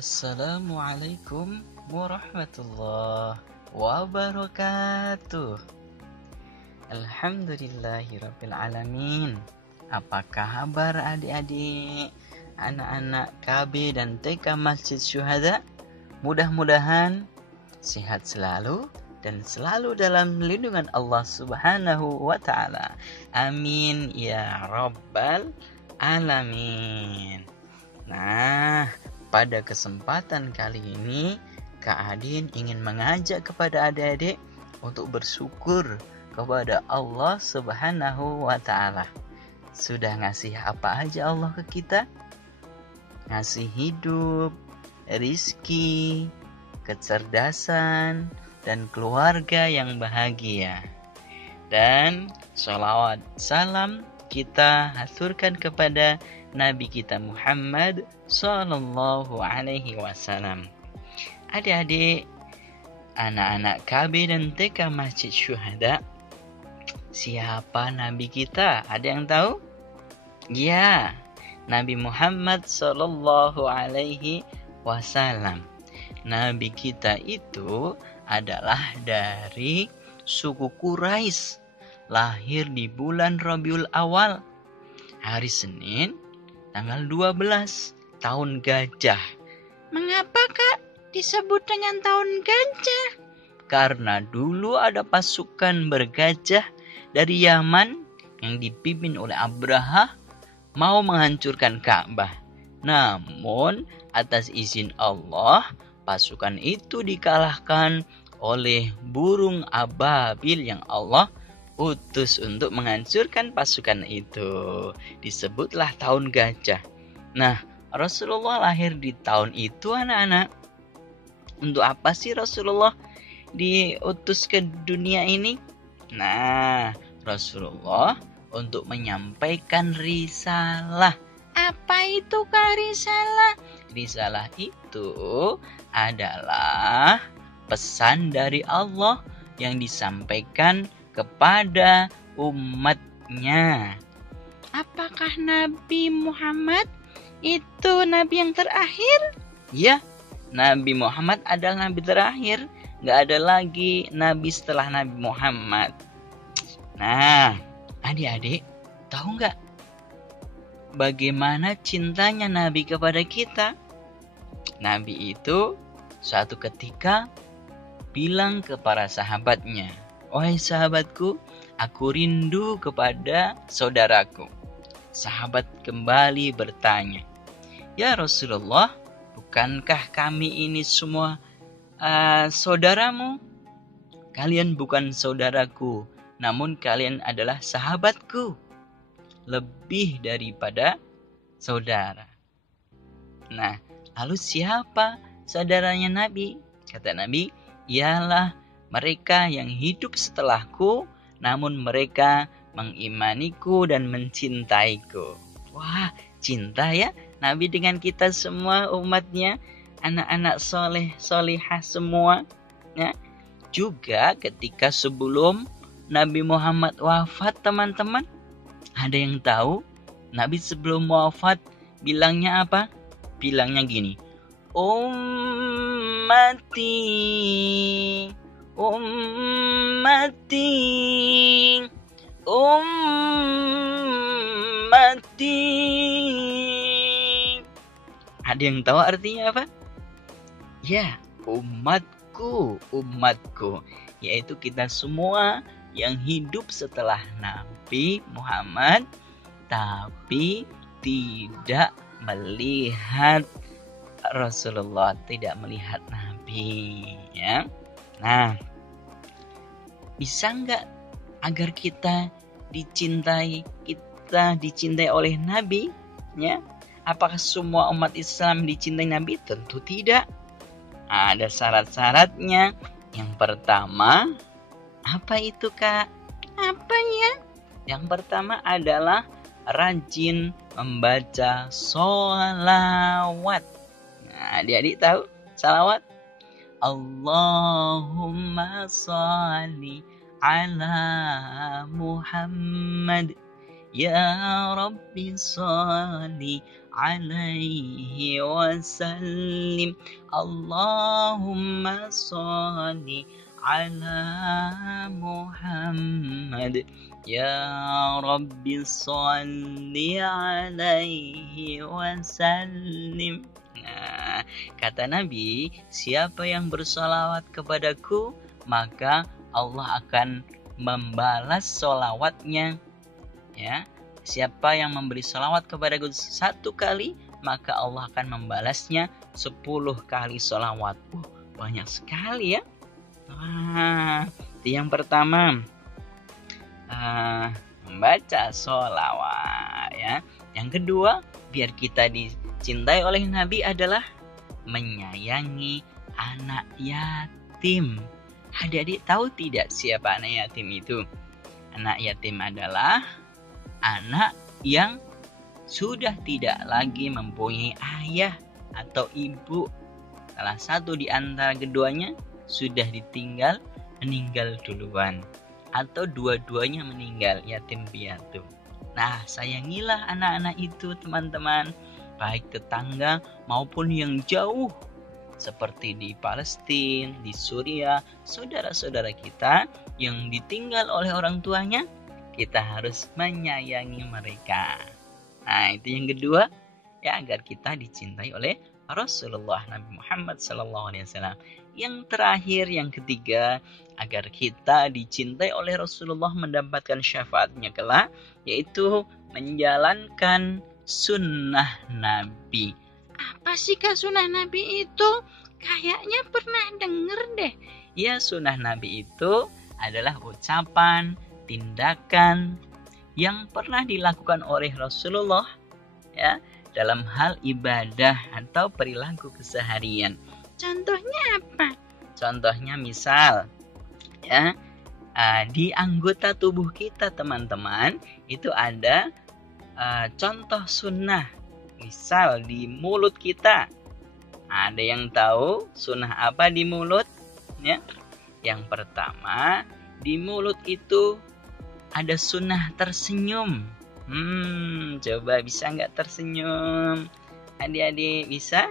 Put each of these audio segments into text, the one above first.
Assalamualaikum warahmatullahi wabarakatuh. Alhamdulillahirabbil alamin. Apa kabar adik-adik, anak-anak KB dan TK Masjid Syuhada? Mudah-mudahan sehat selalu dan selalu dalam lindungan Allah Subhanahu wa taala. Amin ya rabbal alamin. Nah, pada kesempatan kali ini, Kak Adin ingin mengajak kepada adik-adik untuk bersyukur kepada Allah Subhanahu wa taala. Sudah ngasih apa aja Allah ke kita? Ngasih hidup, rizki, kecerdasan, dan keluarga yang bahagia. Dan sholawat salam kita haturkan kepada Nabi kita Muhammad Sallallahu Alaihi Wasallam. Adik-adik, anak-anak KB dan TK Masjid Syuhada, siapa Nabi kita? Ada yang tahu? Ya, Nabi Muhammad Sallallahu Alaihi Wasallam. Nabi kita itu adalah dari suku Quraisy, lahir di bulan Rabiul Awal, hari Senin, tanggal 12 tahun gajah. Mengapa Kak disebut dengan tahun gajah? Karena dulu ada pasukan bergajah dari Yaman yang dipimpin oleh Abraha mau menghancurkan Ka'bah. Namun atas izin Allah, pasukan itu dikalahkan oleh burung ababil yang Allah utus untuk menghancurkan pasukan itu. Disebutlah tahun gajah. Nah, Rasulullah lahir di tahun itu, anak-anak. Untuk apa sih Rasulullah diutus ke dunia ini? Nah, Rasulullah untuk menyampaikan risalah. Apa itu Kak risalah? Risalah itu adalah pesan dari Allah yang disampaikan kepada umatnya. Apakah Nabi Muhammad itu Nabi yang terakhir? Ya, Nabi Muhammad adalah Nabi terakhir. Gak ada lagi Nabi setelah Nabi Muhammad. Nah, adik-adik, tahu gak bagaimana cintanya Nabi kepada kita? Nabi itu suatu ketika bilang ke para sahabatnya, "Wahai sahabatku, aku rindu kepada saudaraku." Sahabat kembali bertanya, "Ya Rasulullah, bukankah kami ini semua saudaramu? Kalian bukan saudaraku, namun kalian adalah sahabatku, lebih daripada saudara." Nah, lalu siapa saudaranya Nabi? Kata Nabi, ialah mereka yang hidup setelahku, namun mereka mengimaniku dan mencintaiku. Wah, cinta ya Nabi dengan kita semua umatnya, anak-anak soleh, solihah semua. Ya. Juga ketika sebelum Nabi Muhammad wafat, teman-teman, ada yang tahu Nabi sebelum wafat bilangnya apa? Bilangnya gini, Ummati, ummati, ummati. Ada yang tahu artinya apa? Ya, umatku, umatku. Yaitu kita semua yang hidup setelah Nabi Muhammad, tapi tidak melihat Rasulullah, tidak melihat Nabi, ya. Nah, bisa nggak agar kita dicintai oleh Nabi, ya? Apakah semua umat Islam dicintai Nabi? Tentu tidak. Ada syarat-syaratnya. Yang pertama, apa itu Kak? Apanya? Yang pertama adalah rajin membaca sholawat. Nah, adik-adik tahu salawat? Allahumma sholli ala Muhammad. Ya Rabbi sholli alaihi wasallim. Allahumma sholli ala Muhammad. Ya Rabbi sholli alaihi wasallim. Nah, kata Nabi, siapa yang bersolawat kepadaku, maka Allah akan membalas solawatnya. Ya, siapa yang memberi solawat kepadaku 1 kali, maka Allah akan membalasnya 10 kali solawat. Banyak sekali ya. Wah, itu yang pertama, membaca solawat ya. Yang kedua, biar kita dicintai oleh Nabi adalah menyayangi anak yatim. Adik-adik tahu tidak siapa anak yatim itu? Anak yatim adalah anak yang sudah tidak lagi mempunyai ayah atau ibu. Salah satu di antara keduanya sudah meninggal duluan, atau dua-duanya meninggal, yatim piatu. Nah, sayangilah anak-anak itu teman-teman, baik tetangga maupun yang jauh, seperti di Palestina, di Suriah, saudara-saudara kita yang ditinggal oleh orang tuanya, kita harus menyayangi mereka. Nah, itu yang kedua, ya, agar kita dicintai oleh Rasulullah Nabi Muhammad SAW. Yang terakhir, yang ketiga, agar kita dicintai oleh Rasulullah, mendapatkan syafaatnya kelak, yaitu menjalankan sunnah Nabi. Apa sih Kak sunnah Nabi itu? Kayaknya pernah denger deh. Ya, sunnah Nabi itu adalah ucapan, tindakan yang pernah dilakukan oleh Rasulullah ya, dalam hal ibadah atau perilaku keseharian. Contohnya apa? Contohnya misal ya, di anggota tubuh kita teman-teman itu ada contoh sunnah. Misal di mulut kita, ada yang tahu sunnah apa di mulut? Ya, yang pertama, di mulut itu ada sunnah tersenyum. Coba bisa nggak tersenyum? Adik-adik bisa?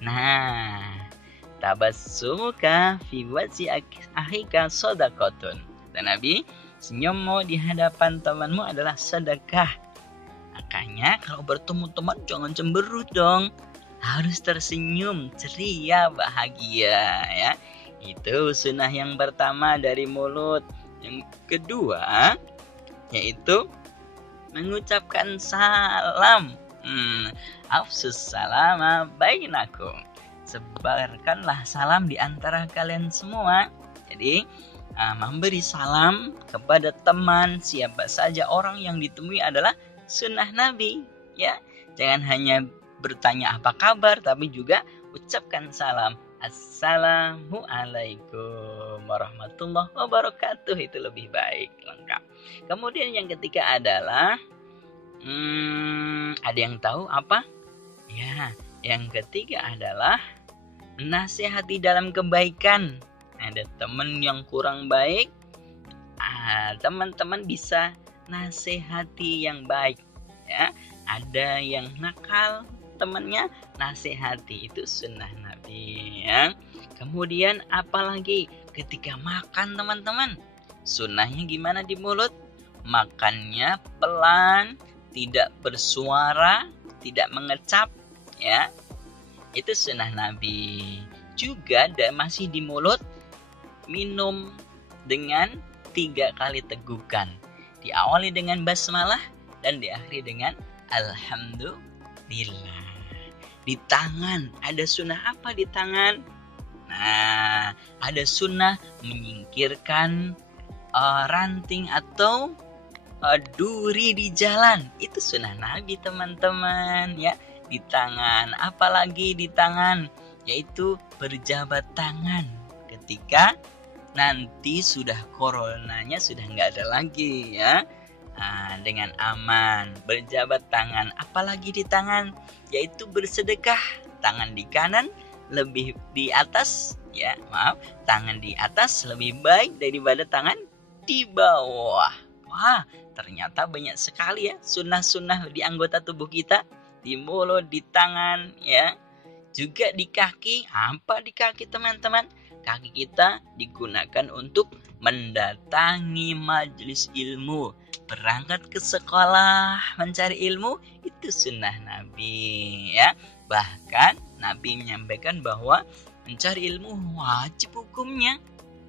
Nah, tabassumuka fi wajhi akhika shadaqatun. Dan Nabi, senyummu di hadapan temanmu adalah sedekah. Makanya kalau bertemu teman jangan cemberut dong. Harus tersenyum, ceria, bahagia ya. Itu sunnah yang pertama dari mulut. Yang kedua yaitu mengucapkan salam. Afsus salama bainakum. Sebarkanlah salam di antara kalian semua. Jadi memberi salam kepada teman siapa saja orang yang ditemui adalah sunnah Nabi ya. Jangan hanya bertanya apa kabar, tapi juga ucapkan salam. Assalamualaikum warahmatullahi wabarakatuh. Itu lebih baik, lengkap. Kemudian yang ketiga adalah ada yang tahu apa? Ya, yang ketiga adalah nasihati dalam kebaikan. Ada teman yang kurang baik, teman-teman bisa nasihati yang baik ya. Ada yang nakal, temannya nasihati, itu sunnah Nabi ya. Kemudian apalagi ketika makan teman-teman, sunnahnya gimana di mulut? Makannya pelan, tidak bersuara, tidak mengecap ya. Itu sunnah Nabi. Juga masih di mulut, minum dengan 3 kali tegukan. Diawali dengan basmalah dan diakhiri dengan alhamdulillah. Di tangan, ada sunnah apa di tangan? Nah, ada sunnah menyingkirkan ranting atau duri di jalan. Itu sunnah Nabi teman-teman ya. Di tangan, apalagi di tangan, yaitu berjabat tangan ketika nanti sudah coronanya sudah nggak ada lagi ya. Dengan aman, berjabat tangan, apalagi di tangan, yaitu bersedekah. Tangan di kanan lebih di atas, tangan di atas lebih baik daripada tangan di bawah. Wah, ternyata banyak sekali ya sunnah-sunnah di anggota tubuh kita, di mulut, di tangan, ya. Juga di kaki. Apa di kaki, teman-teman? Kaki kita digunakan untuk mendatangi majelis ilmu, berangkat ke sekolah mencari ilmu, itu sunnah Nabi ya. Bahkan Nabi menyampaikan bahwa mencari ilmu wajib hukumnya.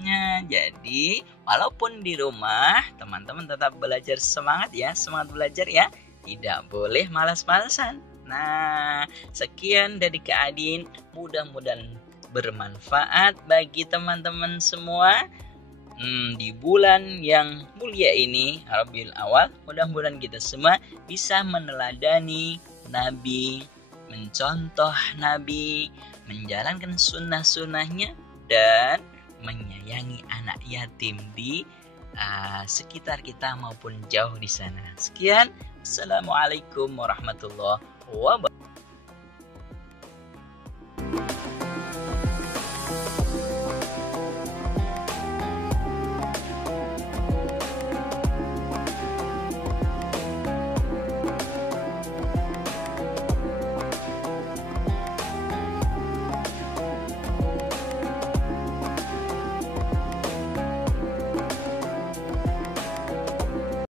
Nah, jadi walaupun di rumah teman-teman tetap belajar semangat ya, semangat belajar ya. Tidak boleh malas-malasan. Nah, sekian dari Kak Adin. Mudah-mudahan bermanfaat bagi teman-teman semua. Di bulan yang mulia ini, Rabiul Awal, mudah-mudahan kita semua bisa meneladani Nabi, mencontoh Nabi, menjalankan sunnah-sunnahnya, dan menyayangi anak yatim di sekitar kita maupun jauh di sana. Sekian, Assalamualaikum warahmatullahi wabarakatuh.